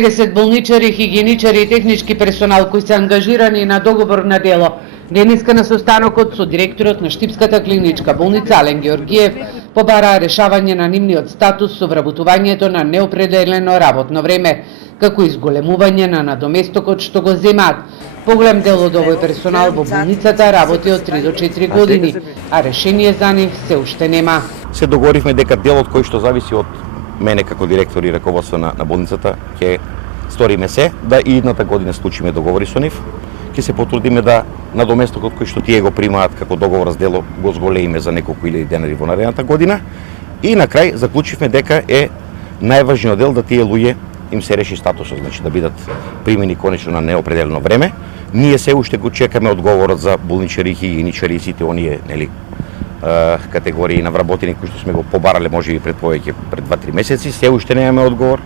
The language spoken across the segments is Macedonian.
30 болничари, хигиеничари и технички персонал кои се ангажирани на договор на дело денеска на состанокот со директорот на Штипската клиничка болница Ален Георгиев побараа решавање на нивниот статус со вработувањето на неопределено работно време, како изголемување на надоместокот што го земаат. Поголем дел од овој персонал во болницата работи од 3 до 4 години, а решение за нив се уште нема. Се договоривме дека делот кој што зависи од мене како директор и раководство на болницата ќе сториме се да и едната година склучиме договори со нив. Ќе се потрудиме да надоместокот кој што тие го примаат како договор за дело го зголеиме за неколку илјади денари во наредната година. И на крај заклучивме дека е најважниот дел да тие луѓе им се реши статусот, значи да бидат примени конечно на неопределено време. Ние се уште го чекаме одговорот за болничари, хигиеничари и сите оние, нели, категории на вработени кои што сме го побарале можеби пред 2-3 месеци, се уште немаме одговор.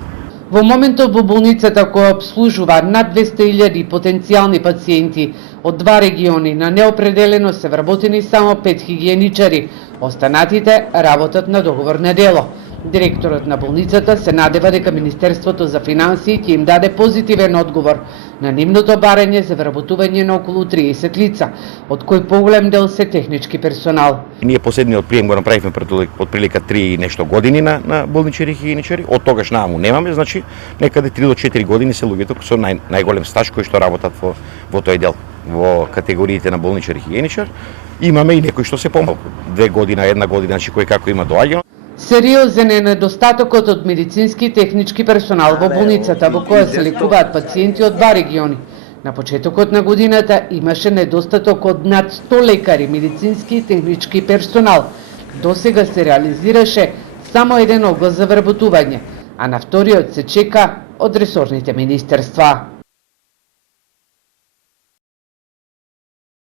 Во моментот во болницата која обслужува над 200.000 потенцијални пациенти од 2 региони на неопределено се вработени само 5 хигиеничари, останатите работат на договор на дело. Директорот на болницата се надева дека Министерството за финансии ќе им даде позитивен одговор на нивното барање за вработување на околу 30 лица, од кои поголем дел се технички персонал. Ние последниот прием го направивме пред отприлика 3 и нешто години на болничари и хигиеничари, од тогаш нааму немаме, значи некаде 3 до 4 години се луѓето со најголем стаж кои што работат во тој дел, во категориите на болничар и хигиеничар. Имаме и некои што се помалку, 2 година, 1 година, значи кој како има доаѓано. Сериозен е недостатокот од медицински и технички персонал во болницата, во која се лекуваат пациенти од 2 региони. На почетокот на годината имаше недостаток од над 100 лекари, медицински и технички персонал. Досега се реализираше само еден оглас за вработување, а на вториот се чека од ресорните министерства.